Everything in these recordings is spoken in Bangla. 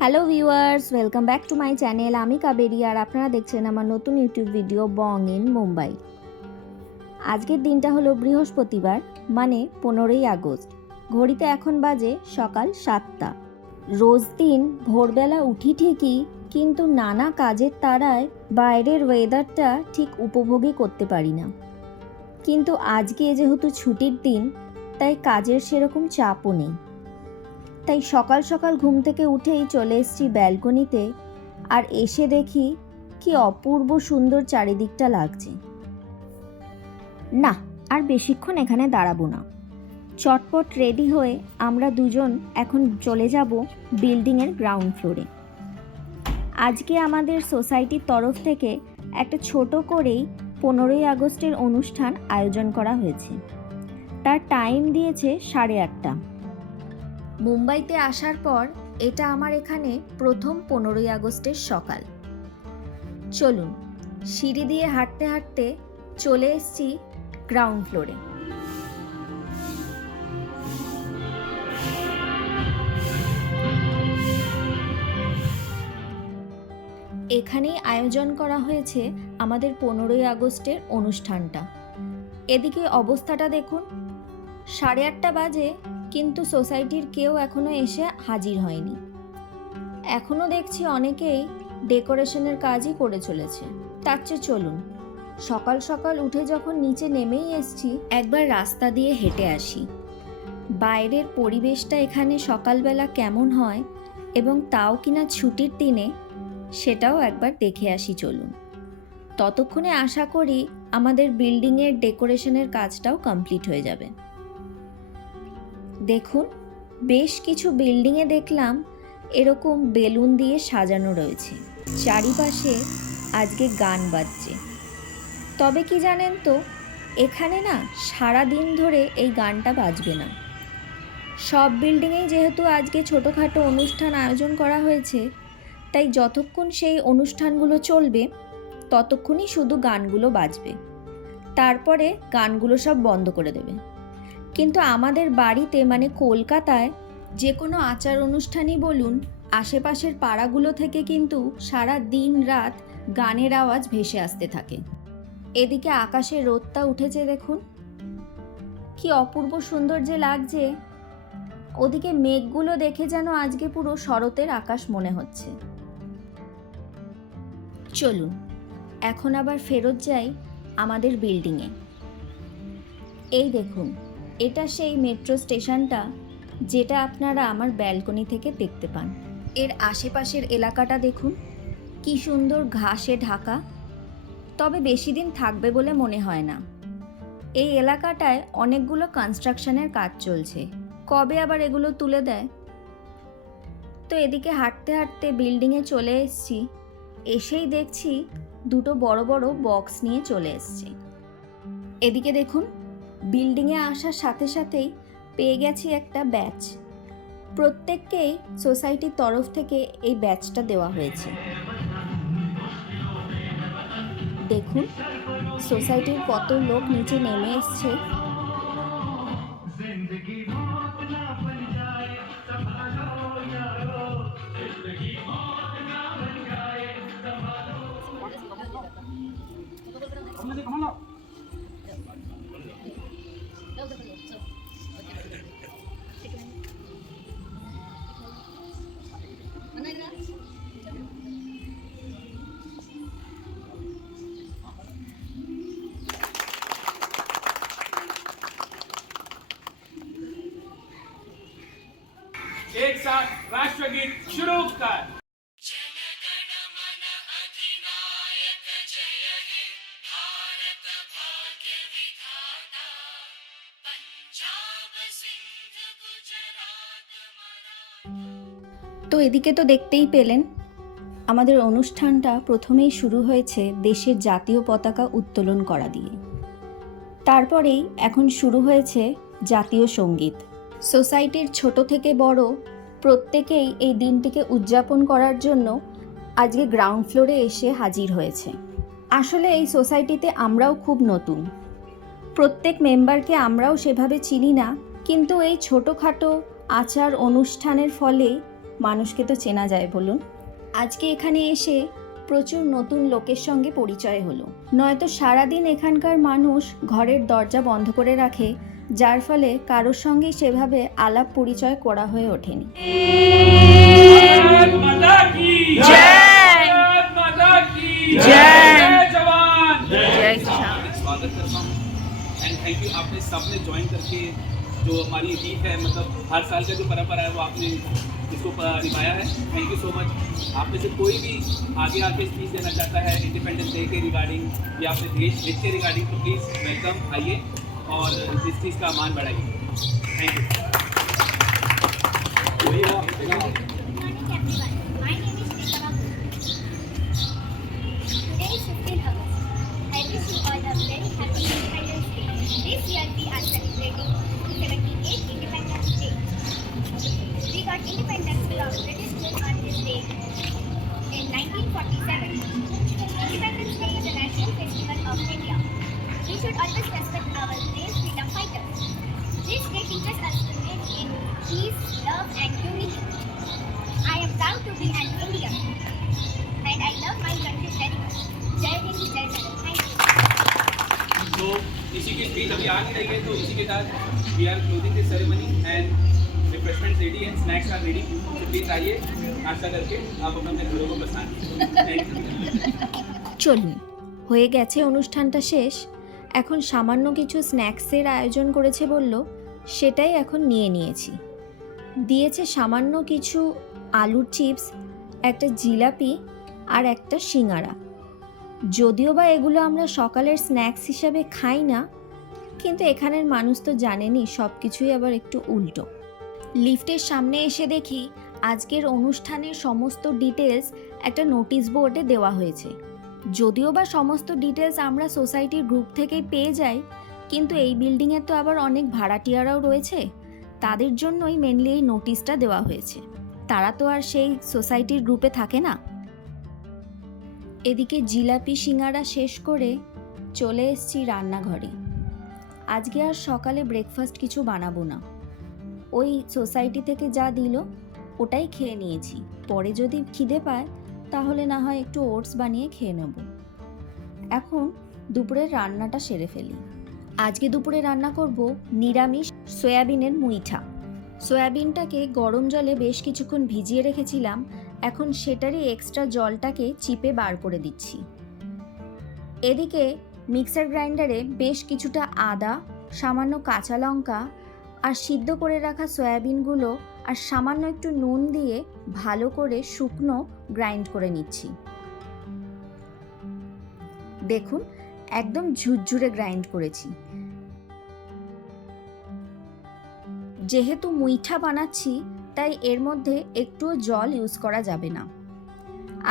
Hello viewers welcome back to my channel আমি কাবেরি আর আপনারা দেখছেন আমার নতুন YouTube video Bong in Mumbai আজকের দিনটা হলো বৃহস্পতিবার মানে পনেরোই আগস্ট। ঘড়িতে এখন বাজে সকাল সাতটা। রোজ দিন ভোরবেলা উঠি ঠিকই, কিন্তু নানা কাজের তারায় বাইরের ওয়েদারটা ঠিক উপভোগই করতে পারি না। কিন্তু আজকে যেহেতু ছুটির দিন, তাই কাজের সেরকম চাপও নেই। তাই সকাল সকাল ঘুম থেকে উঠেই চলে এসেছি ব্যালকনিতে আর এসে দেখি কি অপূর্ব সুন্দর চারিদিকটা লাগছে। না, আর বেশিক্ষণ এখানে দাঁড়াবো না। চটপট রেডি হয়ে আমরা দুজন এখন চলে যাব বিল্ডিংয়ের গ্রাউন্ড ফ্লোরে। আজকে আমাদের সোসাইটির তরফ থেকে একটা ছোট করেই পনেরোই আগস্টের অনুষ্ঠান আয়োজন করা হয়েছে। তার টাইম দিয়েছে সাড়ে আটটা। মুম্বাইতে আসার পর এটা আমার এখানে প্রথম পনেরোই আগস্টের সকাল। চলুন, সিঁড়ি দিয়ে হাঁটতে হাঁটতে চলে এসছি গ্রাউন্ড ফ্লোরে। এখানেই আয়োজন করা হয়েছে আমাদের পনেরোই আগস্টের অনুষ্ঠানটা। এদিকে অবস্থাটা দেখুন, সাড়ে আটটা বাজে কিন্তু সোসাইটির কেউ এখনও এসে হাজির হয়নি। এখনও দেখছি অনেকেই ডেকোরেশনের কাজই করে চলেছে। তার চেয়ে চলুন, সকাল সকাল উঠে যখন নিচে নেমেই এসছি, একবার রাস্তা দিয়ে হেঁটে আসি। বাইরের পরিবেশটা এখানে সকালবেলা কেমন হয় এবং তাও কিনা ছুটির দিনে, সেটাও একবার দেখে আসি, চলুন। ততক্ষণে আশা করি আমাদের বিল্ডিংয়ের ডেকোরেশনের কাজটাও কমপ্লিট হয়ে যাবে। দেখুন, বেশ কিছু বিল্ডিংয়ে দেখলাম এরকম বেলুন দিয়ে সাজানো রয়েছে। চারিপাশে আজকে গান বাজছে। তবে কি জানেন তো, এখানে না সারা দিন ধরে এই গানটা বাজবে না। সব বিল্ডিংয়েই যেহেতু আজকে ছোটোখাটো অনুষ্ঠান আয়োজন করা হয়েছে, তাই যতক্ষণ সেই অনুষ্ঠানগুলো চলবে, ততক্ষণই শুধু গানগুলো বাজবে। তারপরে গানগুলো সব বন্ধ করে দেবে। কিন্তু আমাদের বাড়িতে মানে কলকাতায়, যে কোনো আচার অনুষ্ঠানই বলুন, আশেপাশের পাড়াগুলো থেকে কিন্তু সারা দিন রাত গানের আওয়াজ ভেসে আসতে থাকে। এদিকে আকাশে রোদটা উঠেছে দেখুন। কি অপূর্ব সুন্দর যে লাগছে। ওদিকে মেঘগুলো দেখে যেন আজকে পুরো শরতের আকাশ মনে হচ্ছে। চলুন, এখন আবার ফেরত যাই আমাদের বিল্ডিংয়ে। এই দেখুন এটা সেই মেট্রো স্টেশনটা যেটা আপনারা আমার ব্যালকনি থেকে দেখতে পান। এর আশেপাশের এলাকাটা দেখুন, কি সুন্দর ঘাসে ঢাকা। তবে বেশি দিন থাকবে বলে মনে হয় না। এই এলাকাটায় অনেকগুলো কনস্ট্রাকশনের কাজ চলছে। কবে আবার এগুলো তুলে দেয়? তো এদিকে হাঁটতে হাঁটতে বিল্ডিংয়ে চলে এসছি। এসেই দেখছি দুটো বড় বড় বক্স নিয়ে চলে এসছে। এদিকে দেখুন বিল্ডিংয়ে আসার সাথে সাথেই পেয়ে গেছি একটা ব্যাচ। প্রত্যেককেই সোসাইটির তরফ থেকে এই ব্যাচটা দেওয়া হয়েছে। দেখুন, সোসাইটির কত লোক নিচে নেমে এসছে। एक साथ राष्ट्रगीत शुरू कर जनगण मन अधिनायक जय हे भारत भाग्य विधाता पंजाब सिंध गुजरात मरा তো এদিকে তো দেখতেই পেলেন আমাদের অনুষ্ঠানটা প্রথমেই শুরু হয়েছে দেশের জাতীয় পতাকা উত্তোলন করা দিয়ে তারপরেই এখন শুরু হয়েছে জাতীয় সঙ্গীত সোসাইটির ছোট থেকে বড় প্রত্যেকেই এই দিনটিকে উদযাপন করার জন্য আজকে গ্রাউন্ড ফ্লোরে এসে হাজির হয়েছে। আসলে এই সোসাইটিতে আমরাও খুব নতুন। প্রত্যেক মেম্বারকে আমরাও সেভাবে চিনি না, কিন্তু এই ছোটোখাটো আচার অনুষ্ঠানের ফলে মানুষকে তো চেনা যায় বলুন। আজকে এখানে এসে প্রচুর নতুন লোকের সঙ্গে পরিচয় হলো। নয়তো সারাদিন এখানকার মানুষ ঘরের দরজা বন্ধ করে রাখে যার ফলে কারোর সঙ্গেই সেভাবে আলাপ পরিচয় করা হয়ে ওঠেনি भारत माता की जय। भारत माता की जय। जय जवान जय किसान स्वागत करता हूँ एंड थैंक यू आपने सबने ज्वाइन करके जो हमारी वीक है मतलब हर साल का जो परंपरा है वो आपने इसको प- निभाया है थैंक यू सो मच आप में से कोई भी आगे आके स्पीच देना चाहता है इंडिपेंडेंस डे के रिगार्डिंग या अपने देश हित के रिगार्डिंग तो प्लीज़ वेलकम आइए और इस चीज़ का मान बढ़ाइए thank you Independence Day is a national festival of India. We should always respect our brave freedom fighters. This day teaches us to live in peace, love and unity. I am proud to be an Indian and I love my country very much. Jai Hind, Jai Bharat. Thank you. तो इसी की स्पीच अभी आ नहीं रही है तो इसी के साथ we are closing this ceremony and refreshment ready है स्नैक्स आर रेडी तो प्लीज़ आइए नाश्ता करके आप अपने अपने घरों को बसाएं थैंक यू চলুন হয়ে গেছে অনুষ্ঠানটা শেষ এখন সামান্য কিছু স্ন্যাক্সের আয়োজন করেছে বলল, সেটাই এখন নিয়ে নিয়েছি। দিয়েছে সামান্য কিছু আলুর চিপস, একটা জিলাপি আর একটা সিঙ্গারা। যদিও বা এগুলো আমরা সকালের স্ন্যাক্স হিসাবে খাই না, কিন্তু এখানের মানুষ তো জানেনি সব কিছুই আবার একটু উল্টো। লিফটের সামনে এসে দেখি আজকের অনুষ্ঠানের সমস্ত ডিটেলস একটা নোটিশ বোর্ডে দেওয়া হয়েছে। যদিও বা সমস্ত ডিটেলস আমরা সোসাইটির গ্রুপ থেকেই পেয়ে যাই, কিন্তু এই বিল্ডিংয়ে তো আবার অনেক ভাড়াটিয়ারাও রয়েছে। তাদের জন্যই মেনলি এই নোটিশটা দেওয়া হয়েছে। তারা তো আর সেই সোসাইটির গ্রুপে থাকে না। এদিকে জিলাপি সিঙ্গারা শেষ করে চলে এসছি রান্নাঘরে। আজকে আর সকালে ব্রেকফাস্ট কিছু বানাবো না। ওই সোসাইটি থেকে যা দিল, ওটাই খেয়ে নিয়েছি। পরে যদি খিদে পায় তাহলে না হয় একটু ওটস বানিয়ে খেয়ে নেব। এখন দুপুরের রান্নাটা সেরে ফেলি। আজকে দুপুরে রান্না করব নিরামিষ সয়াবিনের মুইঠা। সয়াবিনটাকে গরম জলে বেশ কিছুক্ষণ ভিজিয়ে রেখেছিলাম, এখন সেটারই এক্সট্রা জলটাকে চিপে বার করে দিচ্ছি। এদিকে মিক্সার গ্রাইন্ডারে বেশ কিছুটা আদা, সামান্য কাঁচা লঙ্কা আর সিদ্ধ করে রাখা সয়াবিনগুলো আর সামান্য একটু নুন দিয়ে ভালো করে শুকনো গ্রাইন্ড করে নিচ্ছি। দেখুন, একদম ঝুরঝুরে গ্রাইন্ড করেছি। যেহেতু মুইঠা বানাচ্ছি, তাই এর মধ্যে একটুও জল ইউজ করা যাবে না।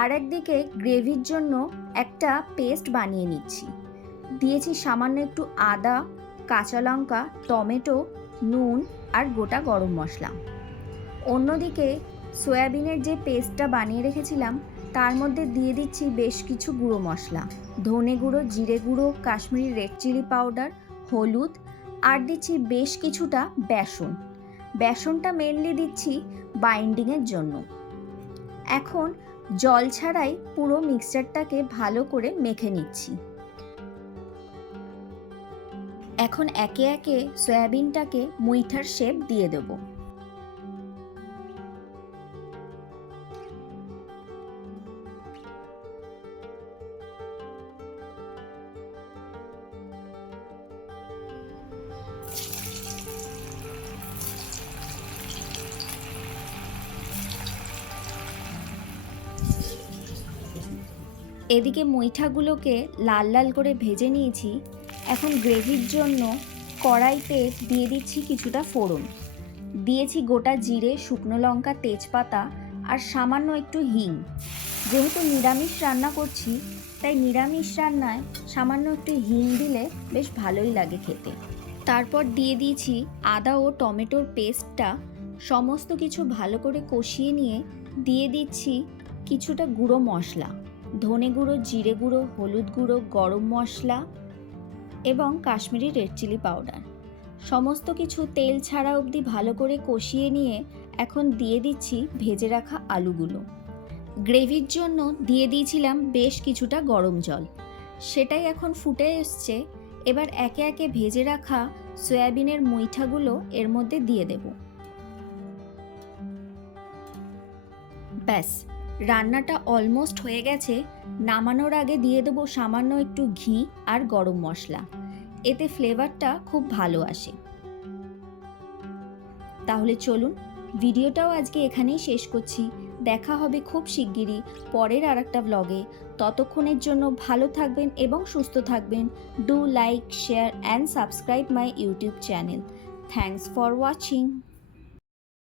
আর একদিকে গ্রেভির জন্য একটা পেস্ট বানিয়ে নিচ্ছি। দিয়েছি সামান্য একটু আদা, কাঁচা লঙ্কা, টমেটো, নুন আর গোটা গরম মশলা। অন্যদিকে সয়াবিনের যে পেস্টটা বানিয়ে রেখেছিলাম, তার মধ্যে দিয়ে দিচ্ছি বেশ কিছু গুঁড়ো মশলা। ধনে গুঁড়ো, জিরে গুঁড়ো, কাশ্মীরি রেড চিলি পাউডার, হলুদ, আর দিচ্ছি বেশ কিছুটা বেসন। বেসনটা মেনলি দিচ্ছি বাইন্ডিংয়ের জন্য। এখন জল ছাড়াই পুরো মিক্সচারটাকে ভালো করে মেখে নিচ্ছি। এখন একে একে সয়াবিনটাকে মুইঠার শেপ দিয়ে দেবো। এদিকে মুইঠাগুলোকে লাল লাল করে ভেজে নিয়েছি। এখন গ্রেভির জন্য কড়াইতে দিয়ে দিচ্ছি কিছুটা ফোড়ন। দিয়েছি গোটা জিরে, শুকনো লঙ্কা, তেজপাতা আর সামান্য একটু হিং। যেহেতু নিরামিষ রান্না করছি, তাই নিরামিষ রান্নায় সামান্য একটু হিং দিলে বেশ ভালোই লাগে খেতে। তারপর দিয়ে দিয়েছি আদা ও টমেটোর পেস্টটা। সমস্ত কিছু ভালো করে কষিয়ে নিয়ে দিয়ে দিচ্ছি কিছুটা গুঁড়ো মশলা। ধনে গুঁড়ো, জিরে গুঁড়ো, হলুদ গুঁড়ো, গরম মশলা এবং কাশ্মীরি রেড চিলি পাউডার। সমস্ত কিছু তেল ছাড়া অবধি ভালো করে কষিয়ে নিয়ে এখন দিয়ে দিচ্ছি ভেজে রাখা আলুগুলো। গ্রেভির জন্য দিয়ে দিয়েছিলাম বেশ কিছুটা গরম জল। সেটাই এখন ফুটে এসছে। এবার একে একে ভেজে রাখা সয়াবিনের মুইঠাগুলো এর মধ্যে দিয়ে দেব। ব্যাস। রান্নাটা অলমোস্ট হয়ে গেছে, নামানোর আগে দিয়ে দেবো সামান্য একটু ঘি আর গরম মশলা। এতে ফ্লেভারটা খুব ভালো আসে। তাহলে চলুন, ভিডিওটাও আজকে এখানেই শেষ করছি। দেখা হবে খুব শিগগিরই পরের আর একটা ব্লগে ততক্ষণের জন্য ভালো থাকবেন এবং সুস্থ থাকবেন। Do like share and subscribe my YouTube channel thanks for watching